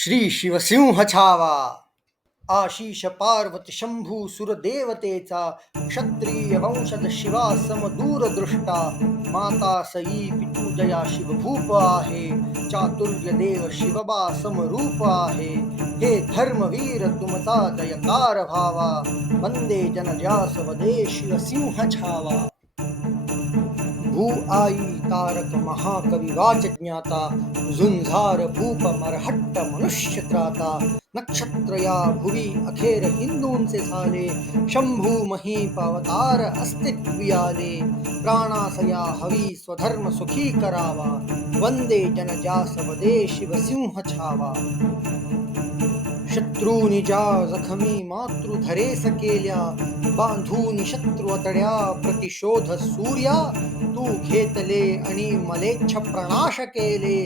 श्री शिवसिंह छावा आशिष पार्वती शंभू सुरदेवतेचा क्षत्रिय वंशद शिवा समदूरदृष्टा माता सई पितुजया शिवभूप आहे चातुर्य देव शिवबा समरूप आहे। हे धर्मवीर तुमचा जयकार भावा वंदे जनजास वदे शिवसिंह छावा भू आई तारक महाकवी वाचज्ञाता झुंझार भूप मरहट्ट मनुष्य त्राता नक्षत्र या भुवी अखेर हिंदूंचे झाले शंभू महीप अवतार अस्तित्वी आले प्राणासया हवी स्वधर्म सुखी करावा वंदे जनजास वदे शिवसिंह छावा। शत्रूनी ज्या जखमी मातृधरे सकेल्या बांधून शत्रुतड्या प्रतिशोध सूर्या तू घेतले आणि मलेच्छ प्रणाश केले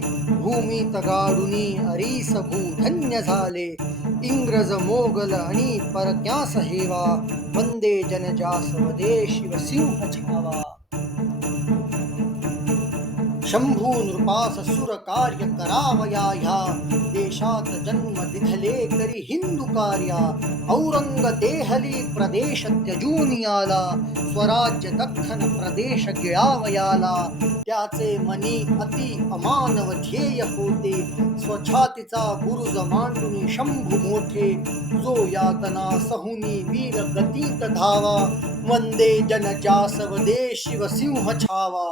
भूमी तगाडुनी अरीस धन्य झाले इंग्रज मोगल आणि परक्यास हेवा वंदे जनजास वदे शिवसिंह छावा. शंभू नृपास सुर कार्य करावया ह्या देशात जन्म दिधले करी हिंदू कार्या औरंग देहली प्रदेश त्यजून आला स्वराज्य दख्खन प्रदेश गिळावयाला त्याचे मनी अति अमानव ध्येय होते स्वछातीचा बुरुज मांडून शंभू मोठे जो यातना सहुनी वीर गतीत धावा वंदे जनजासवदे शिवसिंह छावा.